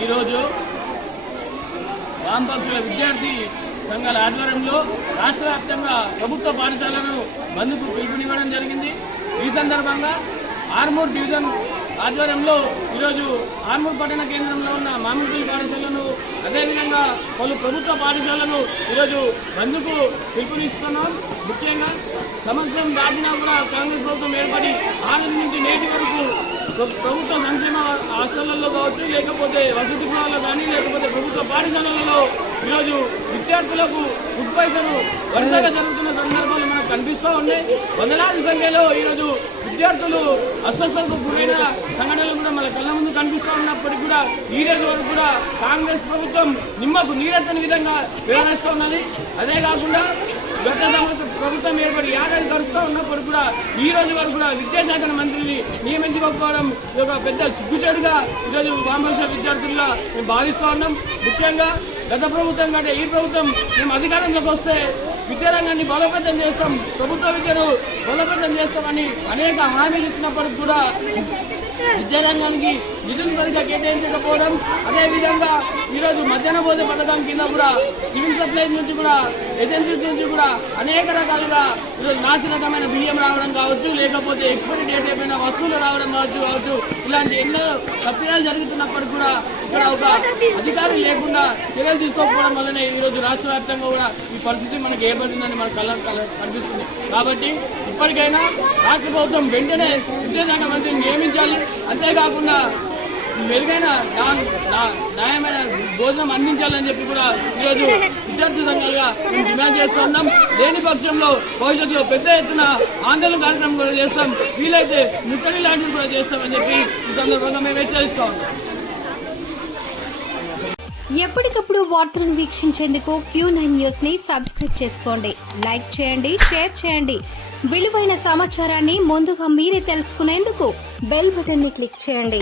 ఈరోజు వామపక్షుల విద్యార్థి సంఘాల ఆధ్వర్యంలో రాష్ట్ర వ్యాప్తంగా ప్రభుత్వ పాఠశాలను బంధుకు పిలుపునివ్వడం జరిగింది. ఈ సందర్భంగా ఆర్మూర్ డివిజన్ ఆధ్వర్యంలో ఈరోజు ఆర్మూర్ పట్టణ కేంద్రంలో ఉన్న మామూలు పాఠశాలను అదేవిధంగా పలు ప్రభుత్వ పాఠశాలను ఈరోజు బంధుకు పిలుపునిస్తున్నాం. ముఖ్యంగా సంవత్సరం దాటినా కూడా కాంగ్రెస్ ప్రభుత్వం ఏర్పడి ప్రభుత్వ సంక్షేమ హాస్టళ్ళలో కావచ్చు లేకపోతే వసతి గృహాల్లో కానీ లేకపోతే ప్రభుత్వ పాఠశాలలలో ఈరోజు విద్యార్థులకు ఫుడ్ పైసలు వరుసగా జరుగుతున్న సందర్భాలు మనకు కనిపిస్తూ ఉన్నాయి. వందలాది సంఖ్యలో ఈరోజు విద్యార్థులు అస్వస్థతకు గురైన సంఘటనలు కూడా మన కళ్ళ ముందు కనిపిస్తూ ఉన్నప్పటికీ కూడా ఈ రోజు వరకు కూడా కాంగ్రెస్ ప్రభుత్వం నిమ్మకు నీరెత్తని విధంగా వ్యవహరిస్తూ ఉన్నది. అదే కాకుండా గత ప్రభుత్వం ఏర్పడి ఏడాది గడుస్తూ ఉన్నప్పుడు కూడా ఈ రోజు వరకు కూడా విద్యాశాఖ మంత్రిని నియమించుకోకపోవడం ఇది ఒక పెద్ద సిగ్గుచేడుగా ఈరోజు వామపక్ష విద్యార్థుల్లో మేము భావిస్తూ ఉన్నాం. ముఖ్యంగా గత ప్రభుత్వం కంటే ఈ ప్రభుత్వం మేము అధికారంలోకి వస్తే విద్యారంగాన్ని బలోపేతం చేస్తాం. ప్రభుత్వ విద్యను బలోపేతం చేస్తామని అనేక హామీలు ఇచ్చినప్పటికి కూడా విద్యారంగానికి నిధులు సరిగ్గా కేటాయించకపోవడం అదేవిధంగా ఈరోజు మధ్యాహ్న భోజన పథకం కింద కూడా సివిల్ సప్లైస్ నుంచి కూడా ఏజెన్సీస్ నుంచి కూడా అనేక రకాలుగా ఈరోజు నాసి రకమైన బియ్యం రావడం కావచ్చు లేకపోతే ఎక్స్పైరీ డేట్ అయిపోయిన వస్తువులు రావడం కావచ్చు కావచ్చు. ఇలాంటి ఎన్నో తప్పిదాలు జరుగుతున్నప్పటికీ కూడా ఇక్కడ ఒక అధికారి లేకుండా చర్యలు తీసుకోకపోవడం వల్లనే ఈరోజు రాష్ట్ర వ్యాప్తంగా కూడా ఈ పరిస్థితి మనకి ఏర్పడిందని మన కళ్ళ కలర్ కనిపిస్తుంది. కాబట్టి ఇప్పటికైనా రాష్ట్ర ప్రభుత్వం వెంటనే విద్యాశాఖ మంత్రిని నియమించాలి. అంతేకాకుండా మెరుగైన న్యాయమైన భోజనం అందించాలని చెప్పి కూడా ఈరోజు విద్యార్థి సంఘాలుగా మేము డిమాండ్ చేస్తున్నాం లేని పక్షంలో భవిష్యత్తులో పెద్ద ఎత్తున ఆందోళన కార్యక్రమం కూడా చేస్తాం. వీలైతే ముట్టడి లాంటివి కూడా చేస్తామని చెప్పి ఈ సందర్భంగా మేము హెచ్చరిస్తా ఉన్నాం. ఎప్పటికప్పుడు వార్తలను వీక్షించేందుకు క్యూ నైన్ న్యూస్ని సబ్స్క్రైబ్ చేసుకోండి. లైక్ చేయండి షేర్ చేయండి. విలువైన సమాచారాన్ని ముందుగా మీరే తెలుసుకునేందుకు బెల్ బటన్ని క్లిక్ చేయండి.